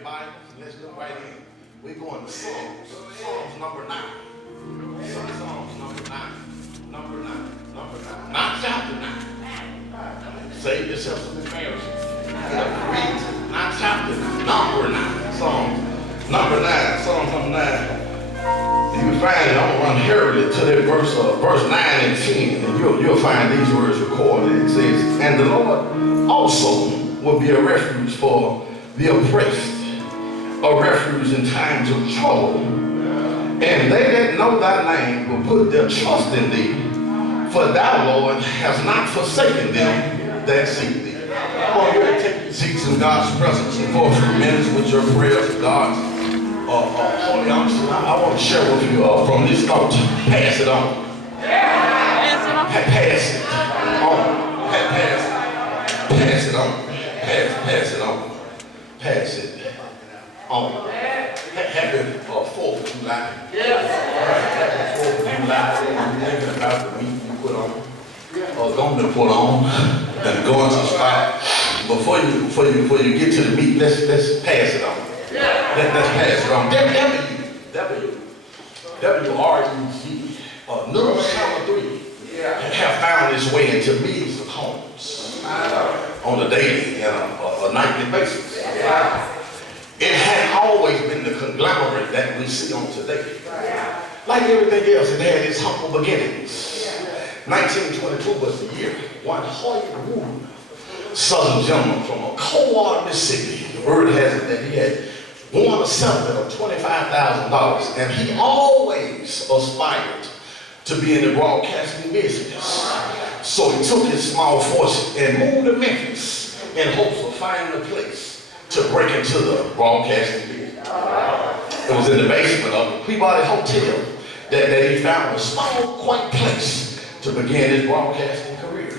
your Bibles, let's go right in. We're going to Psalms. Psalms number 9. Psalms number 9. Number 9. Number 9. Not chapter 9. Save yourself some embarrassment. Read. Not chapter 9. Number 9. Psalms number 9. Psalms number 9. You can find it. I'm going to run hurriedly to that verse 9 and 10, and you'll find these words recorded. It says, and the Lord also will be a refuge for the oppressed, a refuge in times of trouble. And they that know thy name will put their trust in thee, for thou, Lord, hast not forsaken them that seek thee. I want you to take your seats in God's presence and for a few minutes with your prayers to God. Holy Honestly, I want to share with you from this thought. Pass it on. Pass it on. Pass it on. Pass it on. Pass it on. Pass it on. Happy 4th of July. Happy 4th of July. You're thinking about the meat you put on, or going to put on, and going to the spot. Before you get to the meat, let's pass it on. Let's pass it on. WRUG, News Channel 3, have found its way into millions of homes on a daily and a nightly basis. It had always been the conglomerate that we see on today. Like everything else, it had its humble beginnings. 1922 was the year one Hoyt Wood, Southern gentleman from Coldwater, Mississippi. The word has it that he had won a settlement of $25,000, and he always aspired to be in the broadcasting business. So he took his small fortune and moved to Memphis in hopes of finding a place to break into the broadcasting business. It was in the basement of the Peabody Hotel that he found a small, quaint place to begin his broadcasting career.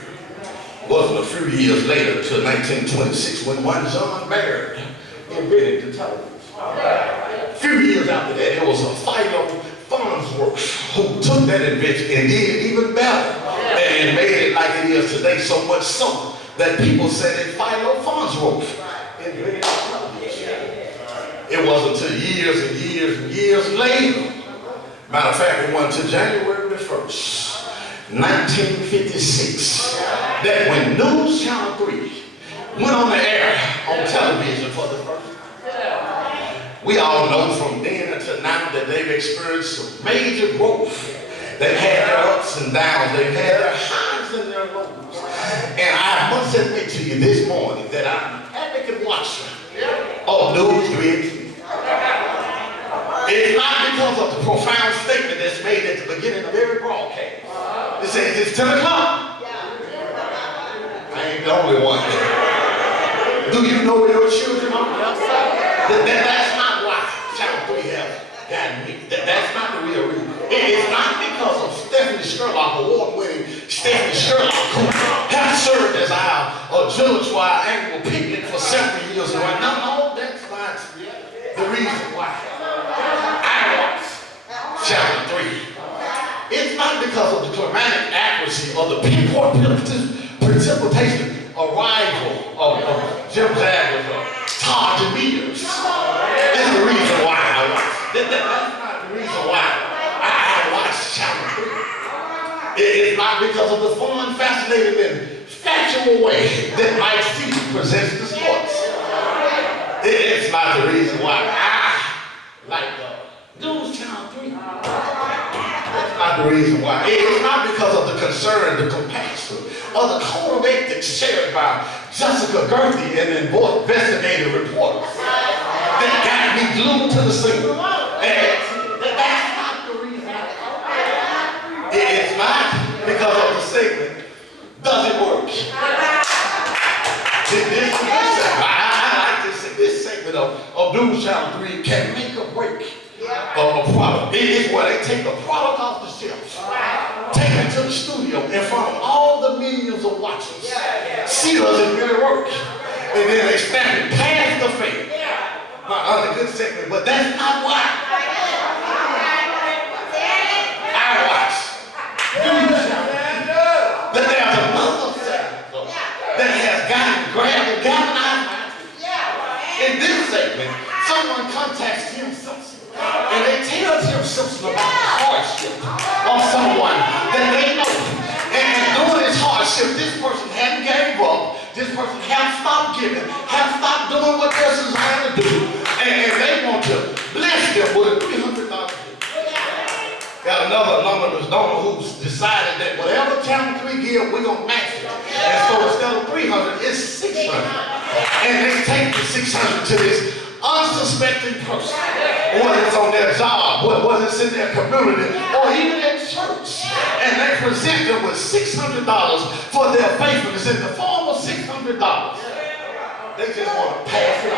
It wasn't a few years later, until 1926, when one John Baird invented the television. A few years after that, it was a Philo Farnsworth who took that invention and did it even better and made it like it is today, so much so that people said that Philo Farnsworth invented television. It wasn't until years and years and years later, matter of fact, it wasn't until January the 1st, 1956, that when News Channel 3 went on the air on television for the first time. We all know from then until now that they've experienced some major growth. They've had their ups and downs. They've had their highs and their lows. And I must admit to you this morning that I'm an advocate watcher of News 3. It's not because of the profound statement that's made at the beginning of every broadcast. It says it's 10 o'clock. I ain't the only one. Do you know where your children are? That's not why Channel 3 have gotten me. That's not the real reason. It's not because of Stephanie Sherlock, award-winning Stephanie Sherlock, who has served as our judge for our annual picnic for several years now. No, that's not the reason why I watch Channel 3. It's not because of the climatic accuracy or the pinpoint precipitation arrival of Jim Zaggers, Todd Demeters. That's the reason why I watch. That's not the reason why I watch Channel 3. It's not because of the fun, fascinating, and factual way that Mike Stevens presents the sports. It's not the reason why I like News Channel 3. That's not the reason why. It's not because of the concern, the compassion, or the code of ethics shared by Jessica Gerthy and investigative reporters that got me glued to the scene. And that's not the reason. It's not because of the segment. Does it work? This segment, I like this segment of News Channel 3 can make or break a product. It is where they take the product off the shelf, take it to the studio in front of all the millions of watchers. See, does it really work? And then they stamp it past the fail. My other good segment, but that's not why I watch News Channel. That there's another segment that has gotten galvanized my attention. In this segment, gentleman contacts Tim Simpson, and they tell Tim Simpson about the hardship of someone that they know. And during this hardship, this person hadn't gave up. This person have stopped giving, have stopped doing what they're designed to do, and they want to bless them with a $300 gift. Got another anonymous donor who's decided that whatever Channel 3 give, we're going to match it. And so instead of 300, it's 600. And they take the 600 to this unsuspecting person, whether it's on their job, whether it's in their community, or even at church. And they present them with $600 for their faithfulness in the form of $600. They just want to pass it on.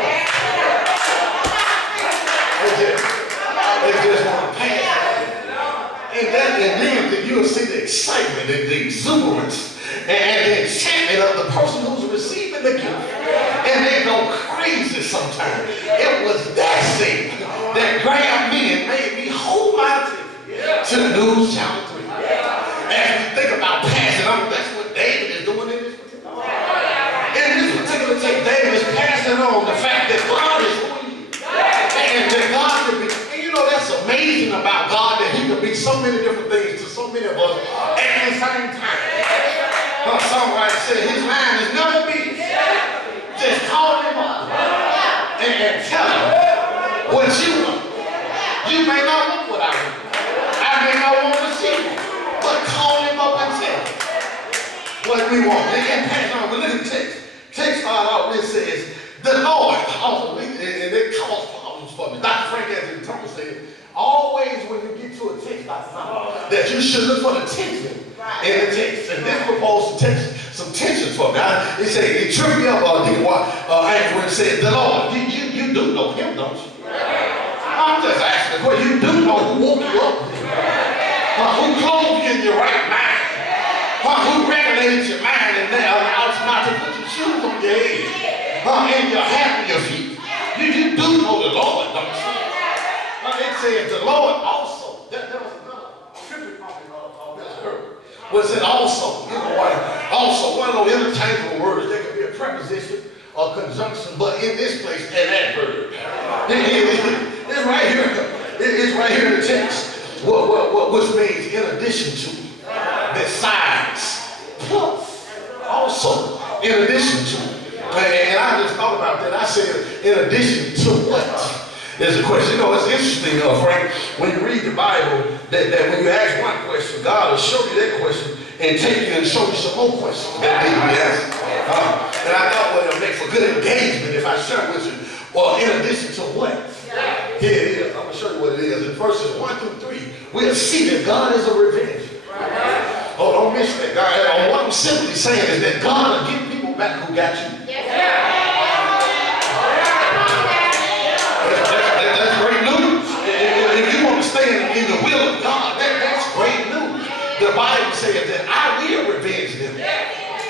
They just want to pass it on. And then you'll see the excitement and the exuberance and the enchantment of the person who's receiving the gift. And they go crazy sometimes. It was that thing that grabbed me and made me hold my attention to the News Channel 3. As we think about passing on, that's what David is doing in this particular text. In this particular text, David is passing on the fact that God is who he is. And that God can be, and you know that's amazing about God, that he can be so many different things to so many of us at the same time. Our songwriter said his line is never be. Just call him up and tell him what you want. You may not want what I want. I may not want to see you, but call him up and tell him what we want. And pass on. But look at the text. Text started out, it says, the Lord also, and it caused problems for me. Dr. Frank, as the Thomas said, always when you get to a text, that you should look for the tension in the text. And this proposed to text some tension for me. It said, it tripped me up when it said, the Lord, you do know him, don't you? I'm just asking the question. You do know who woke you up, who clothed you in your right mind, who regulated your mind and allowed you not to put your shoes on your head, and your hat on your feet. You do know the Lord, don't you? It says the Lord also. There was another tripping on this verb. Was it also? You know what? Also, one of those interchangeable words. There could be a preposition or conjunction, but in this place, an adverb. It's right here. It's right here in the text. Which means in addition to, besides, plus, also, in addition to. And I just thought about that. I said, in addition to what? There's a question. You know, it's interesting, Frank, when you read the Bible, that when you ask one question, God will show you that question and take you and show you some more questions that need to be asked. And I thought, well, it'll make for good engagement if I share with you. Well, in addition to what? Here it is. I'm going to show you what it is. In verses 1 through 3, we'll see that God is a revenger. Oh, don't miss that. God, what I'm simply saying is that God will give people back who got you. That's great news. If you want to stay in the will of God, that's great news. The Bible says that I will revenge them.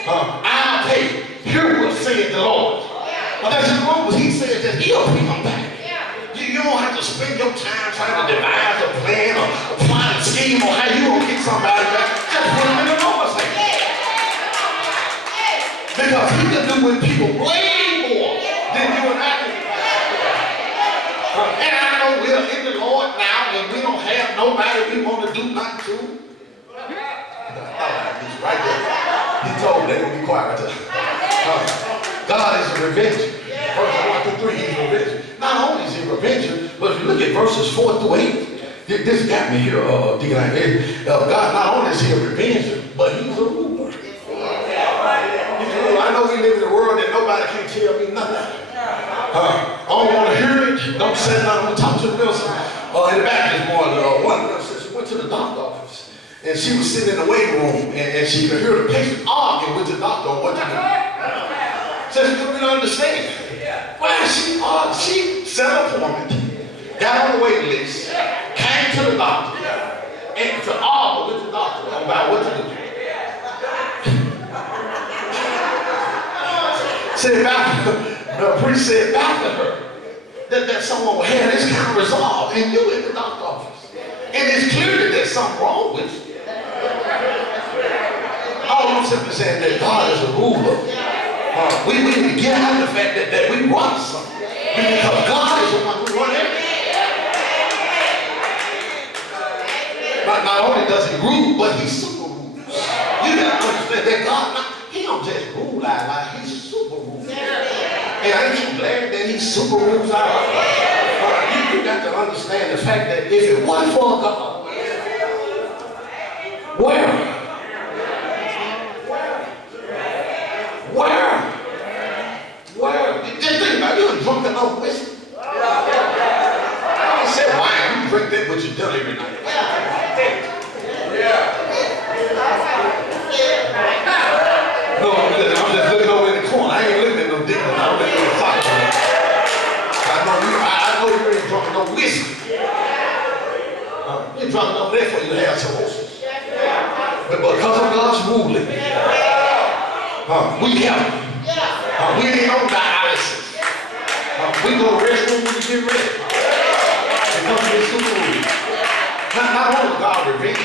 I'll pay. Hear what saith the Lord. But that's as long as he says that he'll pay them back. You don't have to spend your time trying to devise a plan or plot a scheme on how you gonna get somebody back. Just put them in the Lord's hands. Because he can do with people way more than you and I can do. And I know we're in the Lord now and we don't have nobody we want to do nothing to. He's right there. He told me they would be quiet. God is a revenger. Verses 1 through 3, he's a revenger. Not only is he a revenger, but if you look at verses 4 through 8, this got me here, Deacon. God not only is he a revenger, but he's a ruler. I know we live in a world that nobody can tell me nothing. I don't want to hear it. Don't say nothing. I'm going to talk to the minister in the back this morning. One minister, she went to the doctor's office. And she was sitting in the waiting room. And she could hear the patient arguing with the doctor on what to do. So she couldn't really understand. Why she set an appointment, got on the waiting list, came to the doctor, and to argue with the doctor about what to do. The priest said back to her that someone had this kind of resolve, and you in the doctor's office. And it's clear that there's something wrong with you. All I'm simply saying that God is a ruler. We need to get out of the fact that we run something. Because God is the one who runs who's our God. You got to understand the fact that if it wasn't for God, where? Just think about it. You done drunk enough whiskey. I ain't said wine. You drink that, but you done every night. No, I'm just looking over in the corner. I ain't looking at no dick. I'm looking at the fire. I know you ain't drunk no whiskey. You drunk enough there for you to have cirrhosis. But because of God's ruling, we have we ain't on dialysis. We go to the restroom when we get ready. Because we're super ruling. Not only God revenge,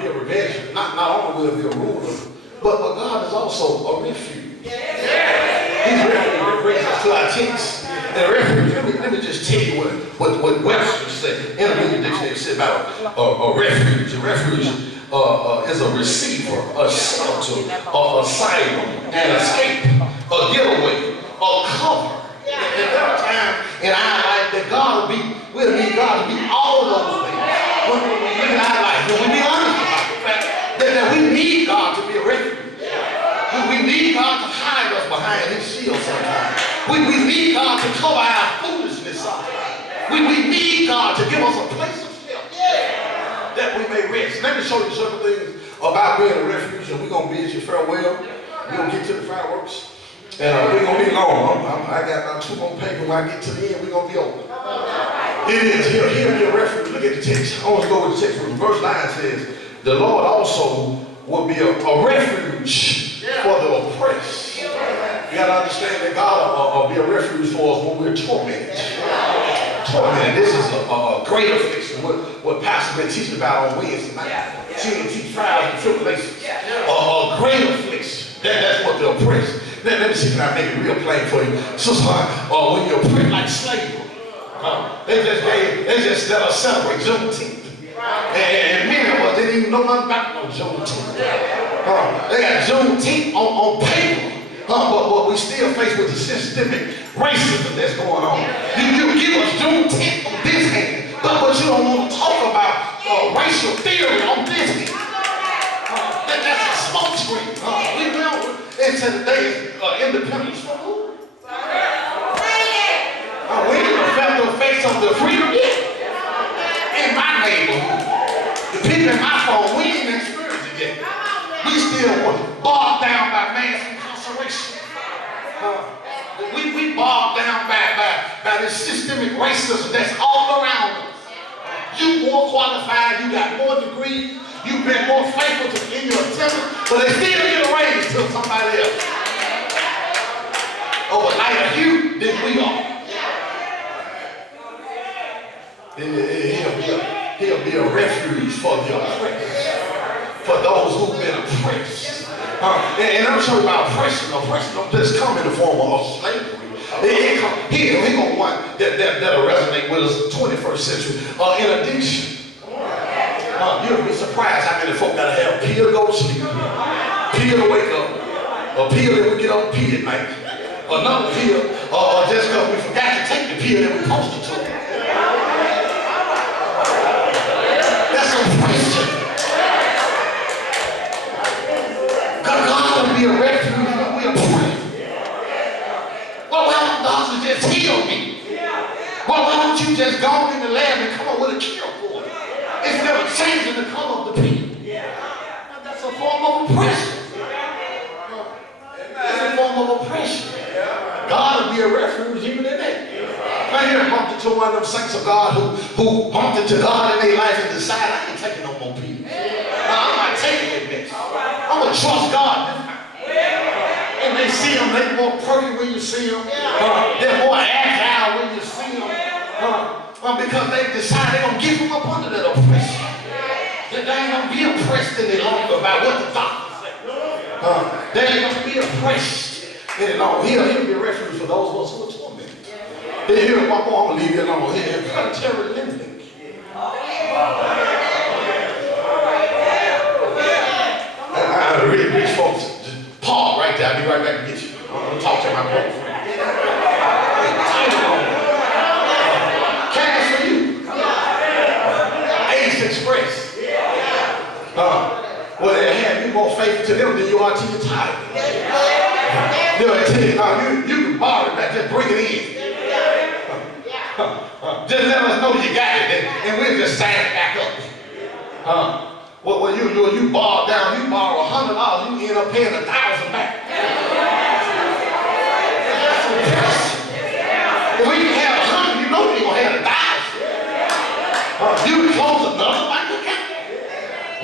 be a revenge, not only will he be a ruler, but God is also a refuge. He's refuge that brings us to our text. And a refuge, let me just tell you what Webster said. In the dictionary said about a refuge. A refuge is a receiver, a shelter, a asylum, an escape, a getaway, a cover. And there are times in our life that we'll need God to be all of those things. When we live in our life, when we be honest about the fact that we need God to be a refuge. We need God to hide us behind his shield sometimes. We need God to cover our foolishness sometimes. We need God to give us a place of shelter that we may rest. Let me show you certain things about being a refuge, and we're going to bid you farewell. We're going to get to the fireworks. And we're going to be long. I got about 2 more papers. When I get to the end, we're going to be over. It is. He'll be a refuge. Look at the text. I want to go with the text. Verse 9 says, the Lord also will be a refuge for the oppressed. You got to understand that God will be a refuge for us when we're tormented. This is a great affliction. What Pastor been teaching about on Wednesday night. TNT trials and tribulations. A great affliction. That's what the oppressed. Let me see, can I make it real plain for you? Sister, when you're oppressed like slavery, they just let us celebrate Juneteenth. And many of us didn't even know nothing about no Juneteenth. They got Juneteenth on paper, but we still faced with the systemic racism that's going on. You give us Juneteenth on this hand, but you don't want to talk about racial theory on this hand. That's a smoke screen. We know it said today is independence for who? We didn't felt the effects of the freedom yet. In my neighborhood, the people in my phone, we didn't experience it yet. We still were bogged down by mass incarceration. We bogged down by this systemic racism that's all around us. You more qualified, you got more degrees, you've been more faithful in your attendance, but they still get a raise to somebody else. Of a lighter hue than we are. He'll be a refuge for the oppressed, for those who've been oppressed. And I'm talking about oppression. Oppression don't just come in the form of slavery. Here go one that'll resonate with us 21st century. In addiction. You'll be surprised how many folk gotta have a pill to go to sleep, pill to wake up, a pill that we get up pee at night, another pill, just because we forgot to take the pill that we posted to. That's oppression. God will be a refuge when we are praying. Well, why don't doctors just heal me? Well, why don't you just go in the lab and come up with a cure for it? Instead of changing the color of the pill. That's a form of oppression. That's a form of oppression. God will be a refuge even in that. I hear bumped into one of them saints of God who bumped into God in their life and decided, I ain't taking no more pills. I'm not taking it next. I'm going to trust God this time. And they see them, they're more perky when you see them. They're more agile when you see them. Because they decide they're going to give them up under that oppression. They ain't going to be oppressed any longer by what the doctor said. They ain't going to be oppressed any longer. He'll be a refuge for those of us who are tormented. Here, one more, I'm going to leave you alone. Here, planetary limiting. I really rich folks, just pause right there. I'll be right back to get you. I'm going to talk to my girlfriend. borrow it till you're tired. They'll tell you, no, you can borrow it, but just bring it in. Just let us know you got it, and we'll just sign it back up. What you do, you borrow down, you borrow $100, you end up paying $1,000 back. If we can have 100, you know you ain't gonna have 1,000. You can close another bank account,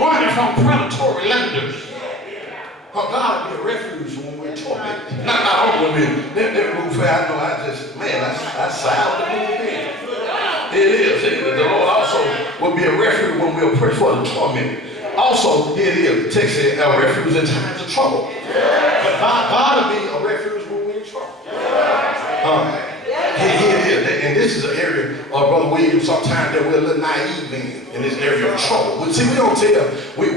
running from predatory lenders. God will be a refuge when we're tormented. Not only when we move fast. I know that's sad to move in. It is. The Lord also will be a refuge when we're praying for the torment. Also, it is. The text says a refuge in times of trouble. But God will be a refuge when we're in trouble. It is. And this is an area, Brother William, sometimes that we're a little naive in this area of trouble. See, we don't tell. We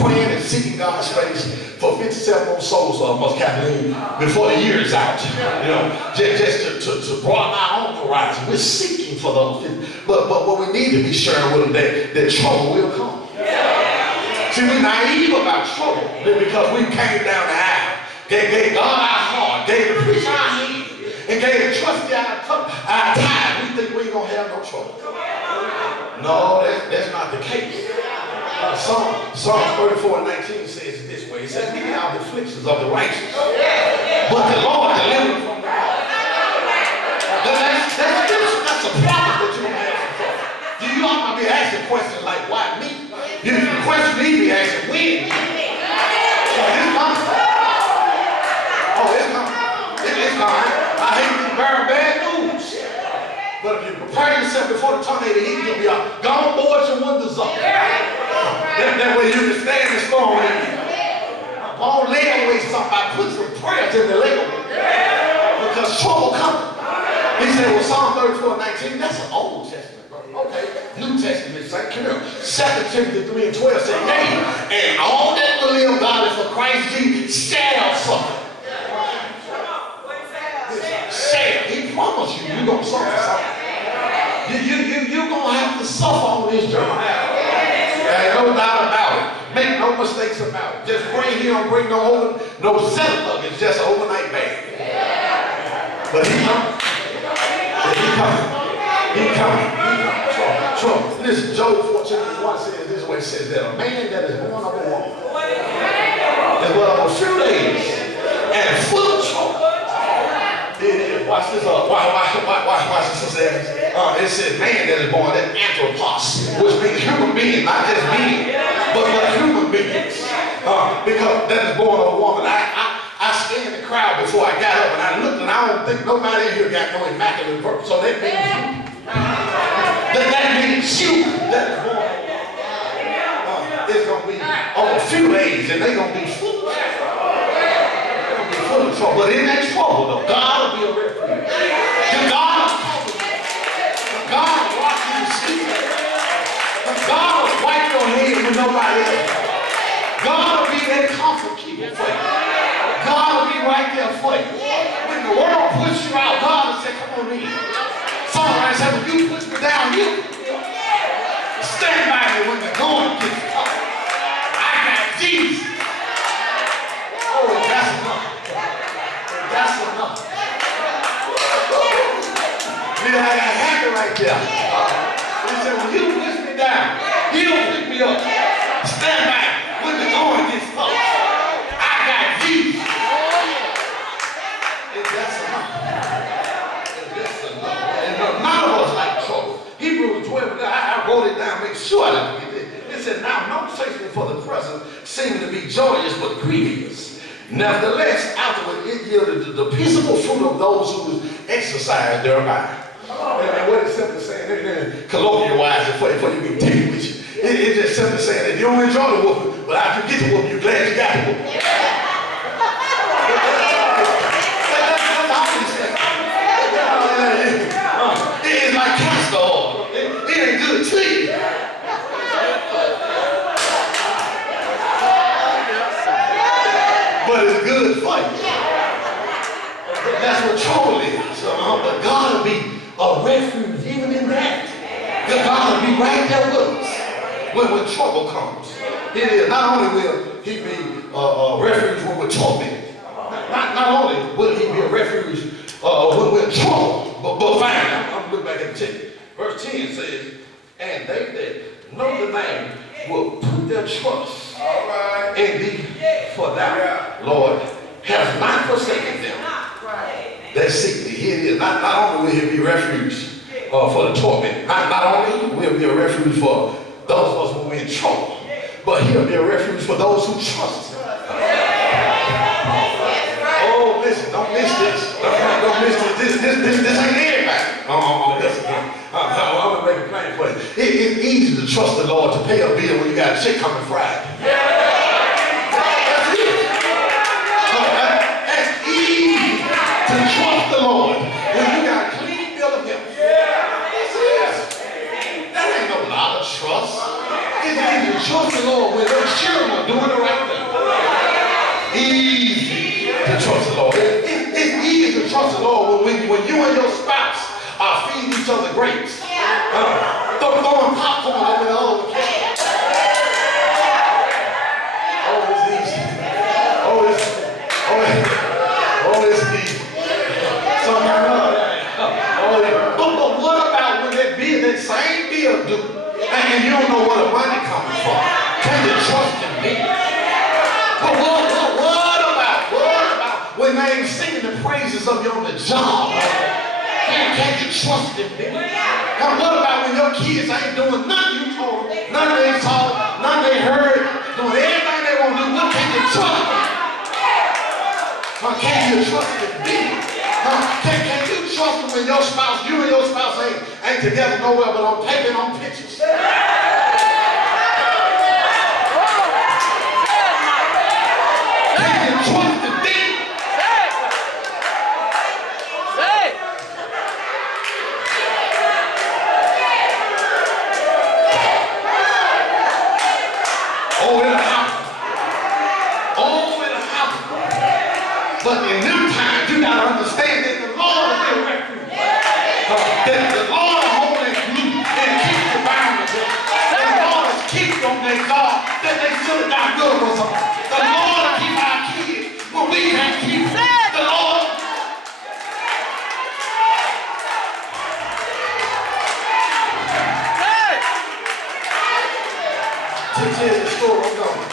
praying and seeking God's face for 57 more souls, Mother Kathleen, before the year is out. You know, just to broaden our own horizon. We're seeking for those. But what we need to be sharing with them that trouble will come. See, we're naive about trouble because we came down the aisle, gave God our heart, gave the preacher our hand, and gave the trustee our time. We think we ain't gonna have no trouble. No, that's not the case. Psalm 34:19 says it this way. It says, "Many are the afflictions of the righteous, but the Lord delivered from them all." That's a problem that you don't have some trouble. You ought not be asking questions like, "Why me?" The question need to be asking, "When?" So it's coming. Oh, it's coming. It's coming. I hate to bear bad news. But if you prepare yourself before the tornado hits, you'll be gone boards and windows up. That way you can stand the storm. Paul laid away something. I put some prayers in the lake because trouble coming. He said, well, Psalm 34:19, that's an Old Testament, brother. Okay. New Testament, St. Come 2 Timothy 3:12 said, yea, and all that will live godly for Christ Jesus shall suffer. He promised you, you're going to suffer something. You're going to have to suffer on this journey. There's no doubt about it. Make no mistakes about it. Just bring no set luggage, just an overnight bag. But he coming. He coming. So listen, Job 14:1 says this way, it says that a man that is born of a woman is but of a few days and full of trouble. Watch this up. Watch this. It says man that is born, that anthropos, which means human being, not just being, but human beings. Because that is born of a woman. I scanned the crowd before I got up and I looked and I don't think nobody in here got no immaculate birth. So that means you. That means you that is born of a woman. It's going to be on a few days and they're going to be full. Trouble. But in that trouble, though, God will be a refuge. God will cover you. God will rock you to sleep. God will wipe your head with nobody else. God will be that comfort keeper for you. God will be right there for you. When the world puts you out, God will say, come on in. Somebody said, when you push me down, you stand by me when the going gets tough. I got Jesus. Oh, that's enough. That's enough. I got happy right there. He said, when you push me down, he'll pick me up. Stand back when the going gets tough. I got Jesus. That's enough. That's enough. And none of us like trouble. Hebrews 12, I wrote it down, make sure I didn't forget it. It said, now no chasing for the present seeming to be joyous but grievous. Nevertheless, afterward it yielded the peaceable fruit of those who exercise thereby. And what it's simply saying, colloquial wise, before you can take it with you, it's just simply saying that you don't enjoy the whooping, but after you get the whooping, you're glad you got the whooping. That's all he's saying. It's like castor oil. It ain't good to you. But it's good for you. That's what trouble is. But God will be a refuge even in that. God will be right there with us when trouble comes. It is not only will he be a refuge when we're tormented. Not only will he be a refuge when we're in trouble, but fine, I'm looking back at the text. Verse 10 says, and they that know the name will put their trust in thee, for thou, Lord, hast not forsaken them that seek thee. Here it is. Not only will he be refuge for the torment, not only will he be a refuge for those of us who are in trouble, but he'll be a refuge for those who trust him. Oh, listen, don't miss this. Don't miss this. This ain't everybody. Listen. I'm going to make a plan for you. It's easy to trust the Lord to pay a bill when you got a check coming Friday. That's easy. That's easy to trust the Lord when you got a clean bill of health. That ain't no lot of trust. It's easy to trust the Lord when those children are doing the right thing. Easy to trust the Lord. It's easy to trust the Lord when you and your spouse are feeding each other grapes. Throwing popcorn over the old cat. Oh, it's easy. Oh, it's easy. Sometimes, but what about when that same bill due, and you don't know where the money coming from? Can you trust in me? But what about when they ain't singing the praises of you on the job? Can you trust in me? Now what about when your kids ain't doing nothing you told them, nothing they saw, nothing they heard, doing everything they want to do? What can you trust in? Can you trust in me? Can you trust them when your spouse, you and your spouse ain't together nowhere but on paper and on pictures? Can you trust in me? But in them times, you got to understand that the Lord will be a refuge. That the Lord will hold that glue and keep you bound to them. The Lord will keep them that God that they should have got good with them. The Lord will keep our kids when we have kids. The Lord. To tell the story, I'm going.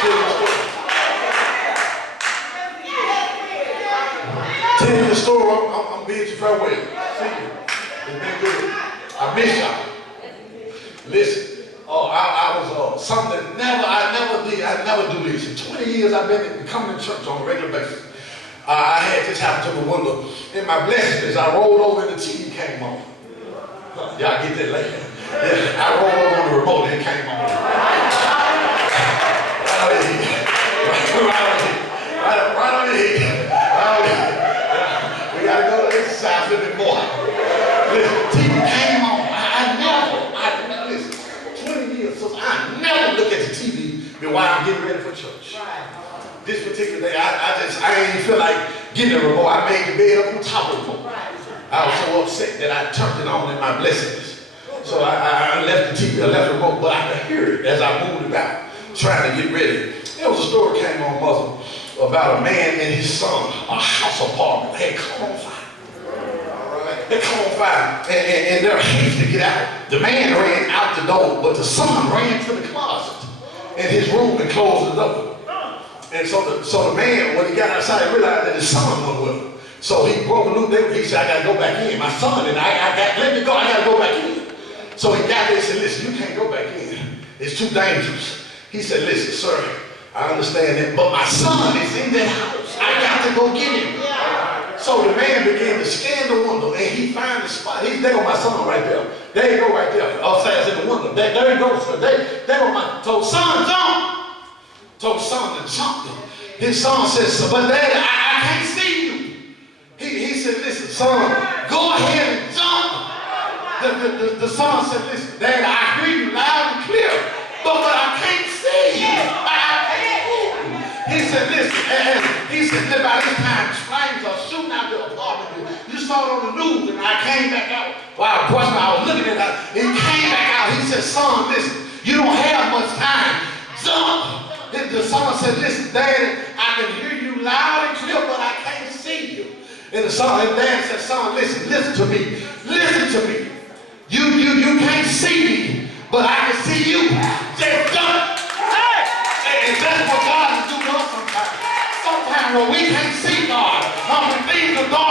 Tell the story. Tell you the story, I'm bidding you farewell. See you. It's been good. I miss y'all. Listen, I was something I never do this. In 20 years I've been coming to church on a regular basis. I had this happen to me one day. In my blessedness, I rolled over and the TV came on. Y'all get that later. Yeah, I rolled over on the remote and it came on. Right on your head. Right on your head. We gotta go to exercise a little bit more. Listen, TV came on. I never, listen, 20 years, so I never look at the TV while I'm getting ready for church. This particular day, I ain't even feel like getting the remote. I made the bed up on top of the remote. I was so upset that I turned it on in my blessedness. So I left the TV, I left the remote, but I could hear it as I moved about, trying to get ready. There was a story came on Muslim about a man and his son, a house apartment had caught on fire. They caught on fire, and they're hating to get out. The man ran out the door, but the son ran to the closet in his room and closed the door. And so the man, when he got outside, realized that his son wasn't with him. So he broke a loop there. He said, I gotta go back in. My son and let me go, I gotta go back in. So he got there and said, listen, you can't go back in. It's too dangerous. He said, listen, sir, I understand that, but my son is in that house. I got to go get him. So the man began to scan the window and he found the spot. There go my son right there. There you go right there. Upstairs in the window. There you go, sir. There go my, told son, jump. Told son to jump. His son says, but Daddy, I can't see you. He said, listen, son, go ahead and jump. The son said, listen, Daddy, I hear you loud and clear, but I can't see you. I can't see you. He said, listen, and he said, by this time, flames are shooting out the apartment. You saw it on the news, and I came back out. While I was looking at it, he came back out. He said, son, listen, You don't have much time. Jump. The son said, listen, Daddy, I can hear you loud and clear, but I can't see you. And the dad said, son, listen to me. Listen to me. You can't see me, but I can see you. Just jump. And that's what God is doing us sometimes. Sometimes when we can't see God, when things are going